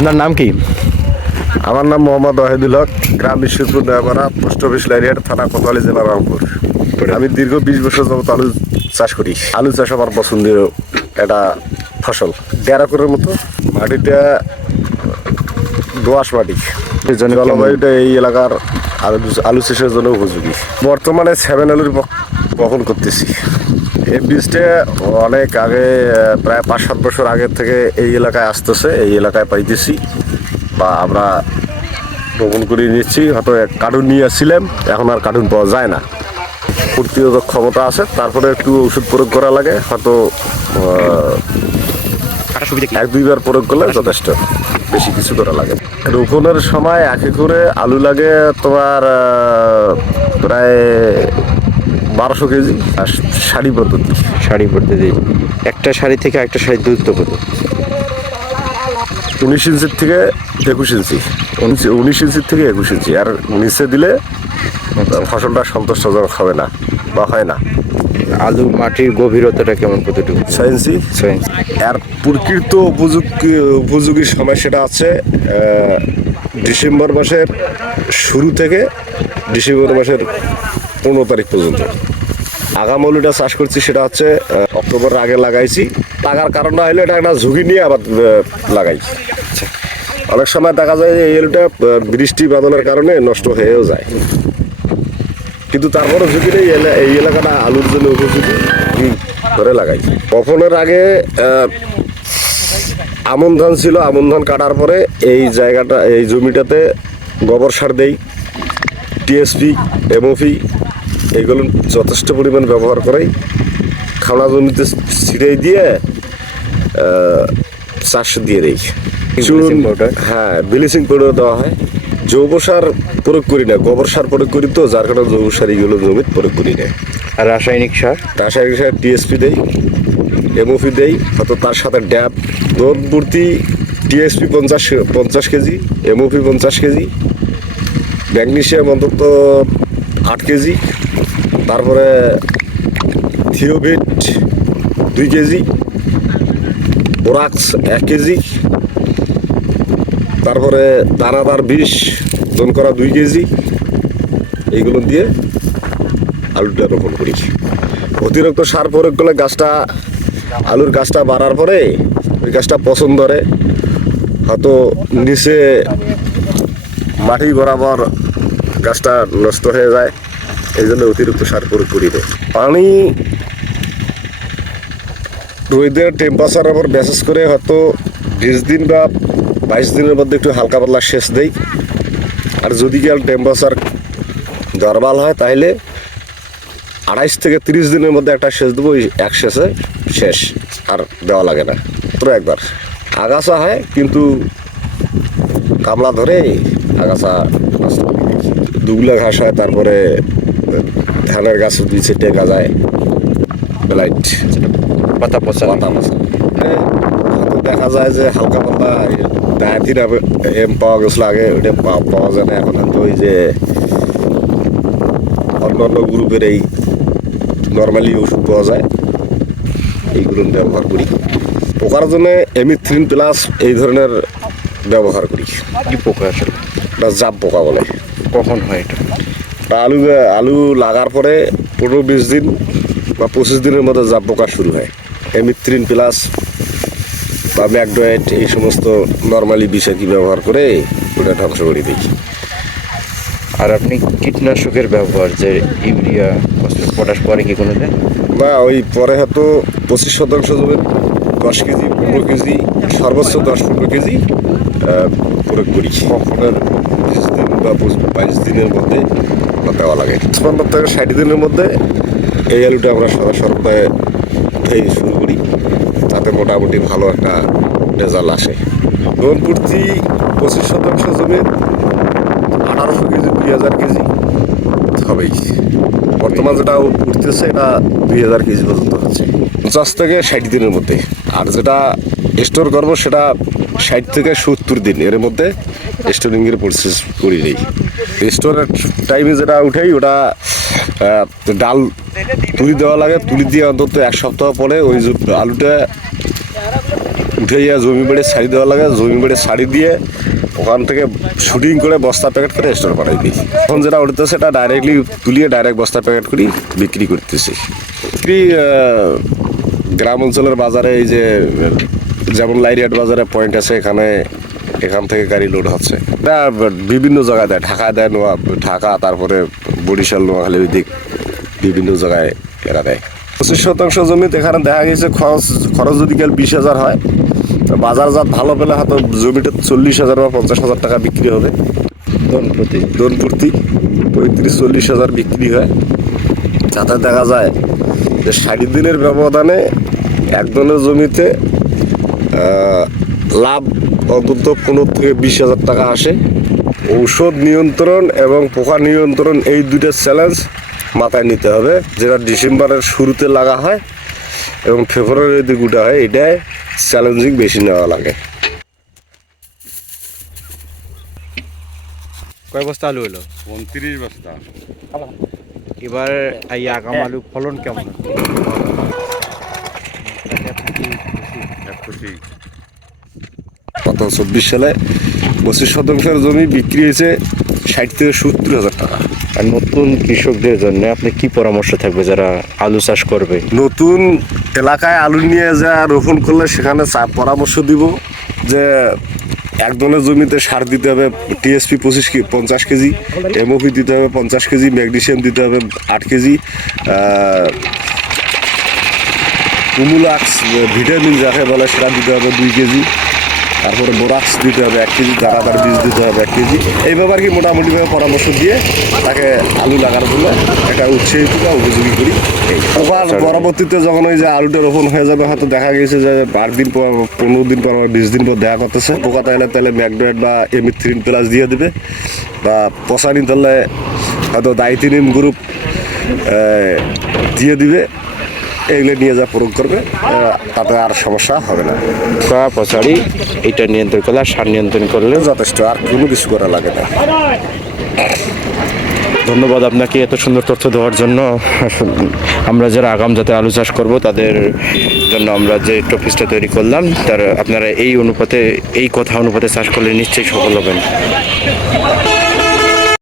আপনার নাম কি? আমার নাম মোহাম্মদ ওয়াহিদুল হক গ্রাম ঈশ্বরপুর নয়াপাড়া পোস্ট অফিস লাইরিয়ার থানা কোতোয়ালি জেলা রংপুর। আমি দীর্ঘ বিশ বছর যাবত আলু চাষ করি। আলু চাষ আমার পছন্দের একটা ফসল। দেড় একরের মতো। মাটিটা দোয়াশ মাটি। জলবায়ুটা এই এলাকার আলু আলু চাষের জন্য উপযোগী। বর্তমানে সেভেন আলুর ব- বপন করতেছি। এই বীজটা অনেক আগে প্রায় পাঁচ সাত বছর আগে থেকে এই এলাকায় আসতেছে এই এলাকায় পাইতেছি। বা আমরা বপন করে নিচ্ছি হয়তো এক কার্টুন নিয়ে আসছিলাম এখন আর কার্টুন পাওয়া যায় না। প্রতিরোধক ক্ষমতা আছে তারপরে একটু ওষুধ প্রয়োগ করা লাগে হয়তো এক দুইবার প্রয়োগ করলে যথেষ্ট বেশি কিছু করা লাগে রোপণের সময় এক করে আলু লাগে তোমার প্রায় বারোশো কেজি আর শাড়ি পদ্ধতি শাড়ি পদ্ধতি একটা শাড়ি থেকে একটা শাড়ি দূরত্ব কত? উনিশ ইঞ্চির থেকে একুশ ইঞ্চি। উনিশ- উনিশ ইঞ্চির থেকে একুশ ইঞ্চি। আর নিচে দিলে ফসলটা সন্তুষ্টজনক হবে না বা হয় না। আলু মাটির গভীরতাটা কেমন কতটুকু? ছয় ইঞ্চি। ছয় ইঞ্চি। আর প্রকৃত উপযোগী উপযোগী সময় সেটা আছে ডিসেম্বর মাসের শুরু থেকে ডিসেম্বর মাসের পনেরো তারিখ পর্যন্ত। আগাম আলুটা চাষ করছি সেটা হচ্ছে অক্টোবর আগে লাগাইছি। লাগার কারণটা হলো এটা একটা ঝুঁকি নিয়ে আবার আহ, লাগাই অনেক সময় দেখা যায় যে এই আলুটা বৃষ্টি বাদলের কারণে নষ্ট হয়েও যায়। কিন্তু তারপরে ঝুঁকি নেই এই এলাকাটা আলুর জন্য উপযোগী। করে লাগাই। বপনের আগে আমন ধান ছিল আমন ধান কাটার পরে এই জায়গাটা এই জমিটাতে গোবর সার দেই। টিএসপি এমওপি এগুলো যথেষ্ট পরিমাণ ব্যবহার করাই। খাওয়া জমিতে ছিঁড়ে দিয়ে চাষ দিয়ে দেই। Bleaching powder? হ্যাঁ ব্লিচিং পাউডার দেওয়া হয়। জৈব সার প্রয়োগ করি না গোবর সার প্রয়োগ করি তো যার কারণে জৈব সার এগুলো জমিতে প্রয়োগ করি না। আর রাসায়নিক সার? রাসায়নিক সার টিএসপি দেই এমওপি দেই হয়তো তার সাথে ড্যাব দোর ভর্তি টিএসপি পঞ্চাশ পঞ্চাশ কেজি এমওপি পঞ্চাশ কেজি ম্যাগনেশিয়াম অন্তত আট কেজি তারপরে থিওভিট দুই কেজি বোরাক্স এক কেজি, তারপরে দানাদার বিষ দন করা দুই কেজি, এইগুলো দিয়ে আলুটা রোপণ করি। অতিরিক্ত সার প্রয়োগ করলে গাছটা, আলুর গাছটা বাড়ার পরে ওই গাছটা পছন্দ ধরে হয়তো নিচে মাটি বরাবর গাছটা নষ্ট হয়ে যায়। এই জন্য অতিরিক্ত সার প্রয়োগ করি পানি রোদের টেম্পারেচার আবার মেসেজ করে হয়তো বিশ দিন বা বাইশ দিনের মধ্যে একটু হালকা পাতলা শেষ দেই। আর যদি গেল টেম্পারেচার দরবাল হয়, তাহলে আড়াইশ থেকে তিরিশ দিনের মধ্যে একটা সেচ দেবো, ওই এক সেচে শেষ, আর দেওয়া লাগে না। তো একবার আগাছা হয়, কিন্তু কামলা ধরে আগাছা দুগুলা ঘাস হয়, তারপরে ধানের গাছ দুই ছিটে গাজায় বেলাইট। পাতা পচা। পাতা মাছা দেখা যায় যে হালকা পাতলা ডায়াতির এম পাওয়া গেছিল আগে ওইটা পাওয়া যায় না এখন তো ওই যে অন্য অন্য গ্রুপের এই নর্মালি ওষুধ পাওয়া যায়। এইগুলো ব্যবহার করি। পোকার জন্য এমিথ্রিন প্লাস এই ধরনের ব্যবহার করি। কি পোকা আসলে? বা জাপ পোকা বলে। কখন হয় এটা? আলু আলু লাগার পরে পনেরো বিশ দিন বা পঁচিশ দিনের মধ্যে জাপ পোকা শুরু হয়। এমিথ্রিন প্লাস বা ম্যাকডয়েট এই সমস্ত নর্মালি বিষাকি ব্যবহার করে ওটা ধ্বংস করে দিই আর আপনি কীটনাশকের ব্যবহার যে ইউরিয়া পটাশ পরে কি কোনো দেন? না ওই পরে হয়তো পঁচিশ শতাংশ জমির দশ কেজি পনেরো কেজি সর্বোচ্চ দশ পনেরো কেজি প্রয়োগ করি কখনের বিশ দিন বা বাইশ দিনের মধ্যে দেওয়া লাগে। পঞ্চান্ন থেকে ষাট দিনের মধ্যে এই আলুটা আমরা সদা সর্বদাই উঠেই শুরু করি। তাতে মোটামুটি ভালো একটা রেজাল্ট আসে। লোন প্রতি পঁচিশ শতাংশ জমির আঠারোশো কেজি, দুই হাজার কেজি হবেই। বর্তমান যেটা উঠতেছে, এটা দুই হাজার কেজি পর্যন্ত হচ্ছে। পঞ্চাশ থেকে ষাট দিনের মধ্যে। আর যেটা স্টোর করব, সেটা ষাট থেকে সত্তর দিন। এর মধ্যে স্টোরিংয়ের প্রসেস করি নেই। স্টোরের টাইমে যেটা উঠেই ওটা ডাল তুলি দেওয়া লাগে, তুলি দিয়ে অন্তত এক সপ্তাহ পরে ওই আলুটা উঠে গিয়ে জমি বেড়ে ছাড়ি দেওয়া লাগে, জমি বেড়ে ছাড়ি দিয়ে ওখান থেকে শুটিং করে বস্তা প্যাকেট করে স্টোর বানাই দিই। এখন যেটা উঠতেছে সেটা ডাইরেক্টলি তুলিয়ে ডাইরেক্ট বস্তা প্যাকেট করি, বিক্রি করতেছি। বিক্রি গ্রাম অঞ্চলের বাজারে এই যে, যেমন লাইরিয়াট বাজারে পয়েন্ট আছে, এখানে এখান থেকে গাড়ি লোড হচ্ছে। এটা বিভিন্ন জায়গায় দেয় ঢাকা দেয় নোয়া ঢাকা তারপরে বরিশাল নোয়াখালী ওই দিক বিভিন্ন জায়গায় এরা দেয়। পঁচিশ শতাংশ জমিতে এখানে দেখা গেছে খরচ খরচ যদি গেল বিশ হাজার হয় বাজারজাত ভালো পেলে হয়তো জমিটা চল্লিশ হাজার বা পঞ্চাশ হাজার টাকা বিক্রি হবে। দন প্রতি দন প্রতি পঁয়ত্রিশ চল্লিশ হাজার বিক্রি হয়। যাতে দেখা যায় যে ষাট দিনের ব্যবধানে এক দলের জমিতে লাভ অন্তত পনেরো থেকে বিশ হাজার টাকা আসে। ঔষধ নিয়ন্ত্রণ এবং পোকা নিয়ন্ত্রণ এই দুইটা চ্যালেঞ্জ মাথায় নিতে হবে যেটা ডিসেম্বরের শুরুতে লাগা হয় এবং ফেব্রুয়ারিতে গুটা হয় এটাই চ্যালেঞ্জিং বেশি নেওয়া লাগে। কয় বস্তা আলু হলো? উনত্রিশ বস্তা। এবার এই আগাম আলু ফলন কেমন? খুশি। গত চব্বিশ সালে পঁচিশ শতাংশের জমি বিক্রি হয়েছে ষাট থেকে সত্তর হাজার টাকা। আর নতুন কৃষকদের জন্য আপনি কি পরামর্শ থাকবে যারা আলু চাষ করবে? নতুন এলাকায় আলু নিয়ে যা রোপণ করলে সেখানে চা- পরামর্শ দিব যে এক ধরনের জমিতে সার দিতে হবে টিএসপি পঁচিশ কে পঞ্চাশ কেজি এমওপি দিতে হবে পঞ্চাশ কেজি ম্যাগনেশিয়াম দিতে হবে আট কেজি কুমুলাক্স ভিটামিন যাকে বলে সেটা দিতে হবে দুই কেজি। তারপরে বোরাক্স দিতে হবে এক কেজি দানাদার বীজ দিতে হবে এক কেজি। এইভাবে আর কি মোটামুটিভাবে পরামর্শ দিয়ে তাকে আলু লাগার জন্য একটা উৎসাহিত বা উপযোগী করি। আবার পরবর্তীতে যখন ওই যে আলুটা রোপণ হয়ে যাবে হয়তো দেখা গেছে যে আট দিন পর পনেরো দিন পর বা বিশ দিন পর দেখা করতেছে। পোকা তাহলে তাহলে ম্যাগনেট বা এমিথ্রিন প্লাস দিয়ে দেবে। বা পশানি তাহলে হয়তো দায়িত্বিনিম গ্রুপ দিয়ে দিবে। এগুলো নিয়ে যা প্রয়োগ করবে তাতে আর সমস্যা হবে না। পোকা পচাড়ি এটা নিয়ন্ত্রণ করলে আর সার নিয়ন্ত্রণ করলে যথেষ্ট আর কোনো কিছু করা লাগে না। ধন্যবাদ আপনাকে এত সুন্দর তথ্য দেওয়ার জন্য। আমরা যারা আগাম যাতে আলু চাষ করব তাদের জন্য আমরা যে টপিসটা তৈরি করলাম তার আপনারা এই অনুপাতে এই কথা অনুপাতে চাষ করলে নিশ্চয়ই সফল হবেন।